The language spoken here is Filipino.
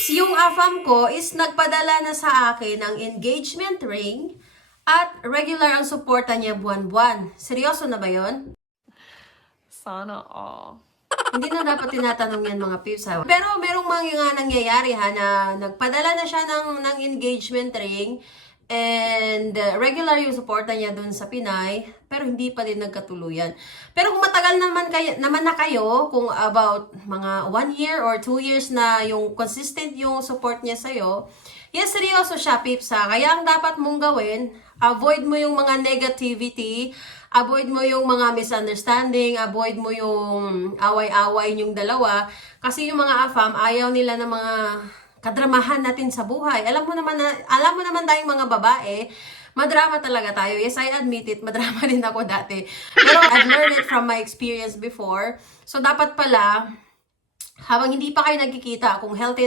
Pips, yung afam ko is nagpadala na sa akin ng engagement ring at regular ang suporta niya buwan-buwan. Seryoso na ba yon? Sana all. Hindi na dapat tinatanong yan mga pips ha. Pero merong mga nangyayari ha na nagpadala na siya ng, ng engagement ring and uh, regular yung suporta niya dun sa Pinay pero hindi pa din nagkatuluyan. Pero kung matagal naman kayo, naman na kayo, kung about mga one year or two years na yung consistent yung support niya sa'yo, yes, seryoso siya, pips ha. Kaya ang dapat mong gawin, avoid mo yung mga negativity, avoid mo yung mga misunderstanding, avoid mo yung away-away yung dalawa. Kasi yung mga AFAM, ayaw nila ng mga kadramahan natin sa buhay. Alam mo naman na, alam mo naman tayong mga babae, madrama talaga tayo. Yes, I admit it, madrama din ako dati. Pero I've learned it from my experience before. So dapat pala, habang hindi pa kayo nagkikita, kung healthy